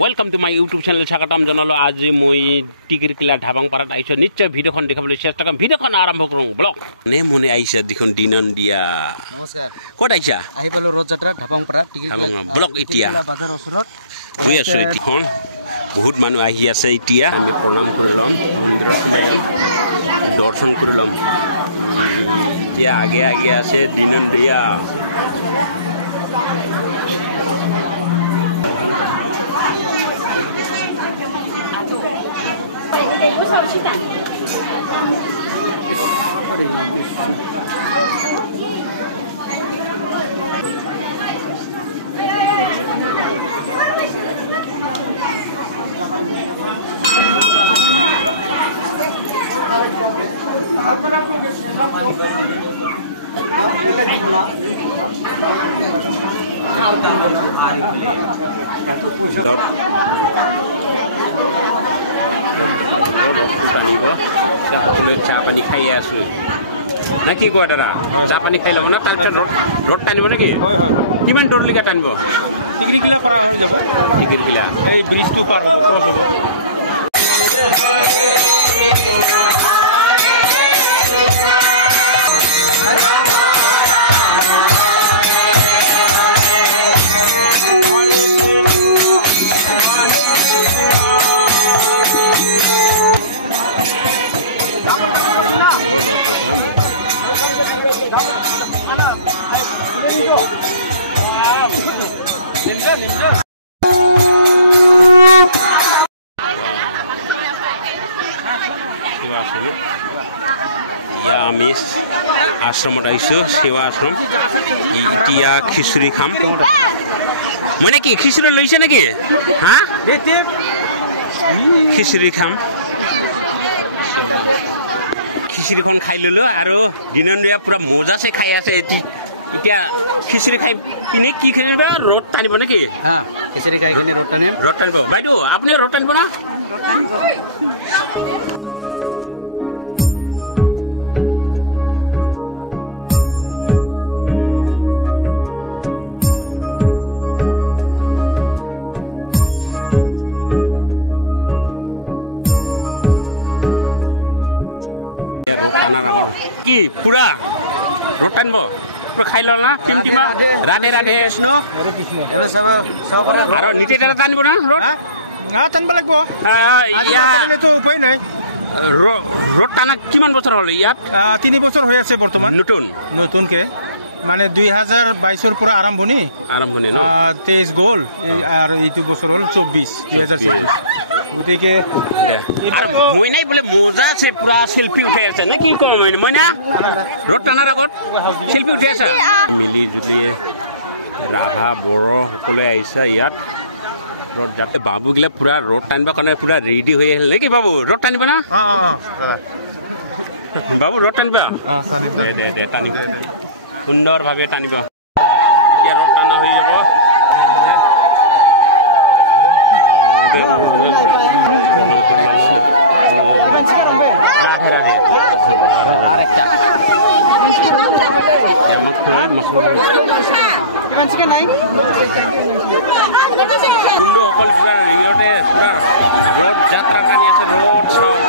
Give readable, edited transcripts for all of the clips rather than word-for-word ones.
Welcome to my YouTube channel स्वागतम जनालो आज মই টিকিৰকিলা ঢাবাংপাড়াত আইছো নিশ্চয় ভিডিওখন দেখাবলৈ চেষ্টা কৰিম ভিডিওখন আৰম্ভ কৰোঁ ব্লগ নে মনে আইছে দেখোন দিনন দিয়া নমস্কাৰ ক'ত আইছা আহি পালো ৰথ যাত্ৰা ঢাবাংপাড়া টিকিৰকিলা ব্লগ এতিয়া বাজাৰ ওচৰত গৈ আছো এখন বহুত মানুহ আহি আছে এতিয়া আমি প্ৰণাম কৰিলম দৰ্শন কৰিলম এতিয়া আগে আগে আছে দিনন দিয়া চাহ পানী খাই আছো না কি কোৱা দাদা চাহ পানী খাই ল'ব না তাৰপিছত ৰ'দ টানিব নেকি কিমান দূৰলৈকে টানিব টিকিৰকিলা এই ব্ৰিজটো পাৰ ক্ৰছ হ'ব আমি আশ্ৰমত আইছো সেৱা আশ্ৰম এতিয়া খিচুৰি খাম মানে কি খিচুৰি লৈছে নেকি হা খিচুৰি খাম খিচুৰিখন খাই ললো আৰু দিনন্দীয়া পুৰা মজাছে খাই আছে এতিয়া খিচুৰি খাই পিনে কি খাই ৰ'দ টানিব নেকি খিচিৰি খাই কিনে ৰ'দ টানিব বাইদেউ আপুনি ৰ'দ টানিব না কি পুরা রটানব পুরা খাই লল না টিমটিমা রাধে রাধে কৃষ্ণ আর নিচে টানা টানিব না রড টানব লাগব উপায় নাই রড টানা কিমান বছর হল ইয়াত 3 বছর হয়ে আছে বর্তমান নতুনকে মানে 2022 পুরো আরম্ভনি ন 23 গোল আর এইটো বছর হল 2024 গতিকে মই নাই বলে মজা আছে পুরা সেলফি উঠে আছে না কি কম মই না রড টানার আগত সেলফি উঠে আছে মিলি জুলি রাহা বড় সকলে আইসা ইয়াত রড যাতে বাবু গিলা পুরা রড টানিবা কাৰণে পুরা রেডি হয়ে আহিল নাকি বাবু রড টানিবা না বাবু রড টানিবা দে টানিবা সুন্দর ভাবে টানিবা এতিয়া রড টানা হয়ে যাব যাত্রা টানি আছে রোড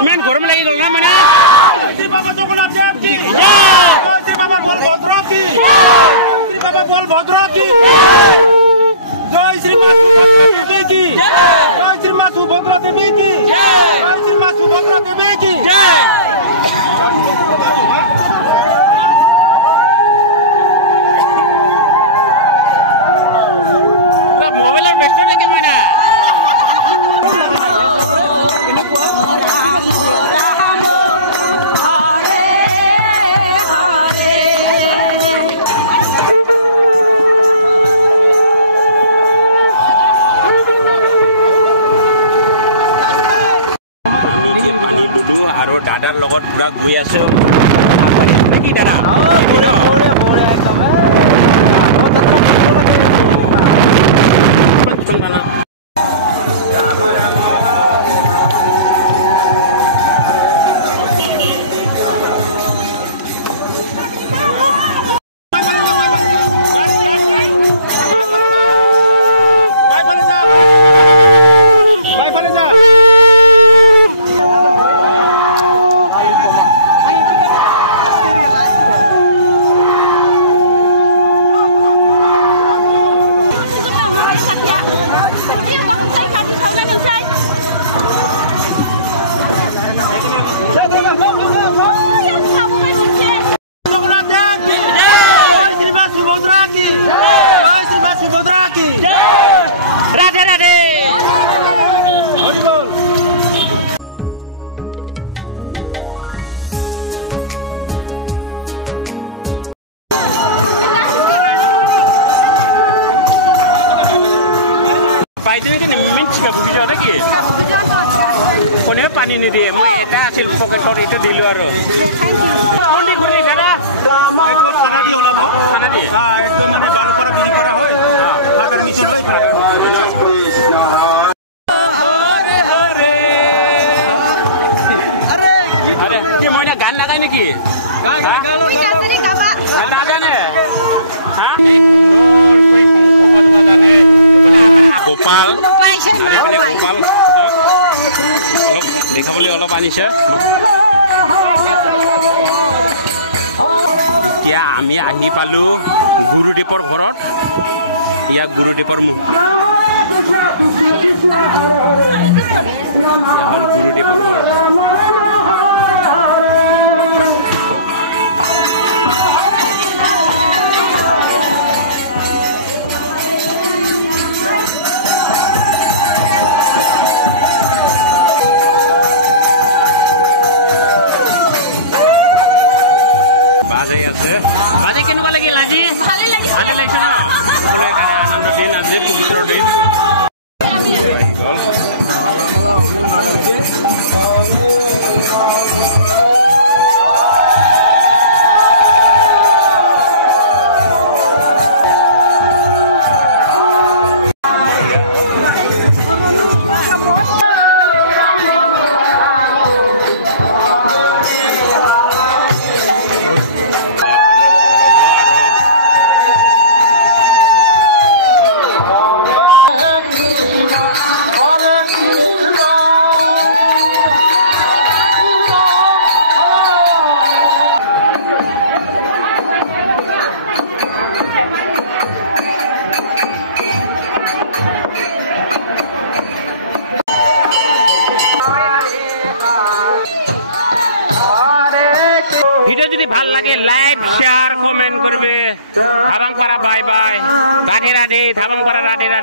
ইমান গৰম লাগি গ'ল না মানে বাবা জগন্নাথ দেব কি জয় বাবা বলভদ্র কি বাবা বলভদ্র কি জয় শ্রী মা সুভদ্রা দেবী কি জয় শ্রী মা সুভদ্রা দেবী কি জয় শ্রী মা সুভদ্রা দেবী কি মোবাইলের ব্যস্ত নাকি মানে দাদাৰ লগত পুৰা গৈ আছো নাকি দাদা পানী নিদিয়ে মই এটা আছিল পকেটত এইটো দিলো আৰু কোনটি খুলি দাদা খানা দিয়ে আরে কি মইনা গান লাগাই নেকি নাজানে হা গোপাল গোপাল দেখাবলৈ অলপ আনিছে এতিয়া আমি আহি পালো গুৰুদেৱৰ ঘৰত ইয়াক গুৰুদেৱৰ আজি কেনেকুৱা লাগিল আজি ভালে লাগিছে আনন্দ দিন আজি পবিত্ৰ দিন যদি ভাল লাগে লাইক শেয়াৰ কমেন্ট কৰবে ধাবাংপাড়া বাই বাই ৰাধে ৰাধে ধাবাংপাড়া ৰাধে ৰাধে।